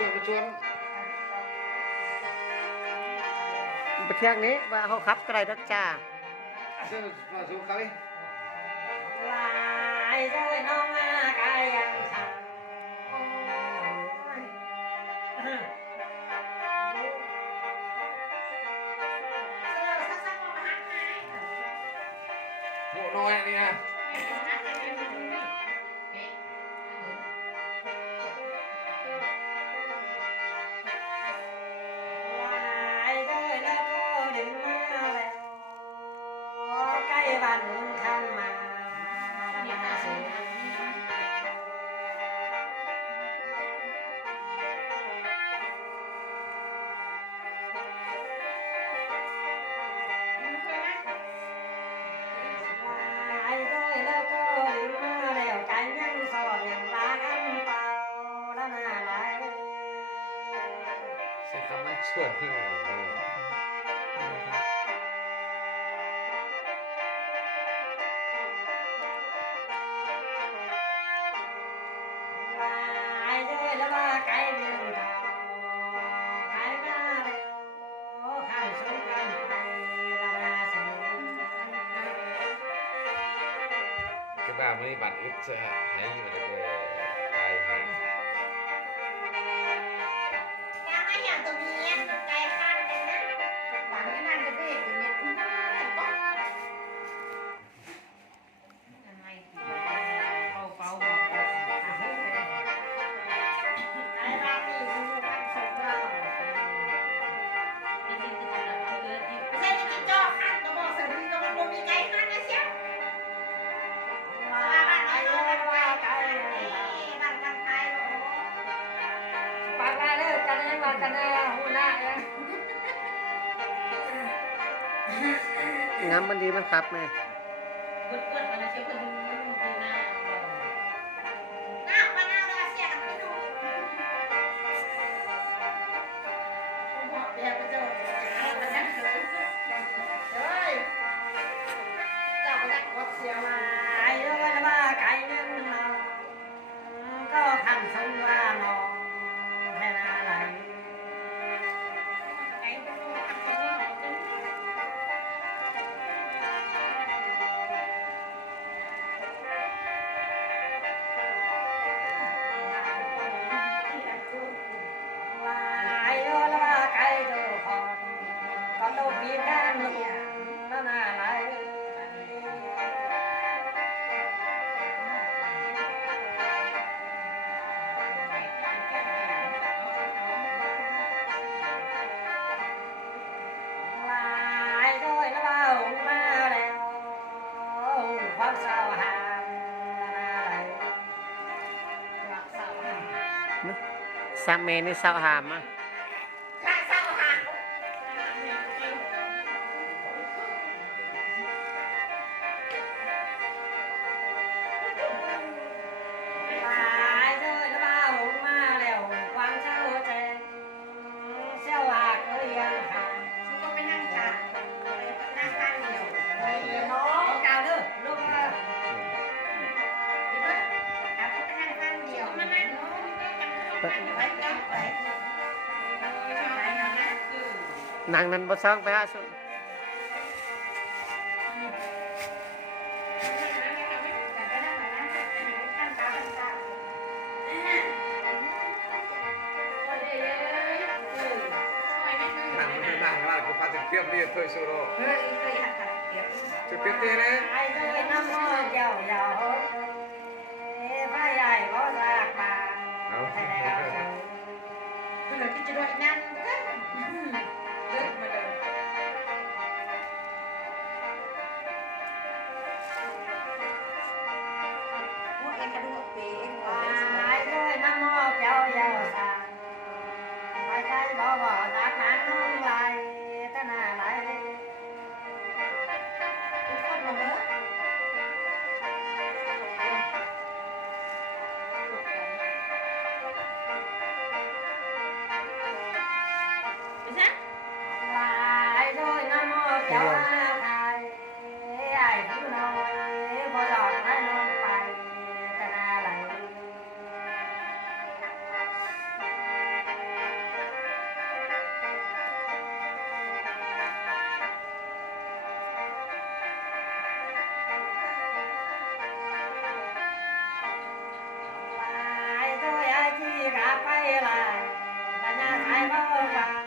ชวนไปเที่ยงนี้ว่าเขาขับก็ได้ดักจ้าเชื่อมาสู่เขาดิลายโดยน้องกายยังขังหมูน้อยนี่นะบ้านนู้นทำมาเสียไอ้ด้วยแล้วก็ดึงมาแล้วใจยังสอบยังล้างอันเปล่าแล้วน่าไหลใช้คำมันชวนแล้วว่าไก่เมืองทองไก่มาแล้วข้ามสงกันไปละนาเสนอ cái bà mới bạn ít sẽ thấy mà được tài hàng ยังไม่อยากตัวเมียไก่ข้างกันนะหวังก็นั่นก็เด็กตัวเมียคุณน่าจะต้องยังไงเป่าบอกไอ้บ้านนี่คุณบ้านสุดเราไม่ใช่จะจ่อข้างตัวบอกสวัสดีตัวมันมีไก่ข้างนะเชียวบ้านน้อยน้อยบ้านไก่บ้านกันไทยโอ้ปากลาเลิกกันยังมากันนะหัวหน้ายัง น้ำมันดีมันขับแม่ เพื่อนมันเชื่อเพื่อนดีนะน้าป้าน้าเราเสียกันไม่รู้ผมบอกเดี๋ยวไปเจอมันนั่นเฮ้ยเจ้าไปได้กดเสียมา ไอ้ด้วยแล้วว่าไก่นึ่งเราก็ขันสงว่ามองแค่นาไหล ไอ้ตัวทำตัวนี้หน่อยนึงไอ้ด้วยแล้วว่าไก่ดูคอนก็ลูกปีกันลูกนั่นน่ะไหล ลายด้วยแล้วว่าหุ่นมาแล้วหุ่นความเศร้าหามอะไร หลักเสาหาง ซาเมนี่เศร้าหามอ่ะ ใช่เสาหาง ลายด้วยแล้วว่าหุ่นมาแล้วหุ่นความเศร้าแจงเสี้ยวหากเอ้ยยังหาง ฉันก็ไปนั่งขานั่งข้างเดียวเนาะ เก่าเด้อลูกเอ้ย เดี๋ยวนะไปนั่งข้างเดียวมานั่งเนาะไปไปไป นางนั้นบ่ซ่องไปฮะสุด nặng mới nặng là cũng phát trực tiếp đi thôi số đó เฮ้ยเคยหัดขัดเก็บ trực tiếp đi đấy ไอ้ด้วยน้ำมันเจ้าเจ้าพระใหญ่ก็จากมาให้แล้ว เพื่อนที่จะด้วยนั่นเลิกมาเลยโอ้ยกระดูกเป๋ง ไอ้ด้วยน้ำมันเจ้าเจ้าสั่งไปใช้บ่บ่จากนั้นน้องไหลตะหน้าไหล ทุกคนมาเมื่อไปซะ ลายด้วยน้ำมันเจ้าไทยไอ้ผู้น้อยบ่หลอดให้น้องไปตะหน้าไหล ไปละปัญญาไทยเบา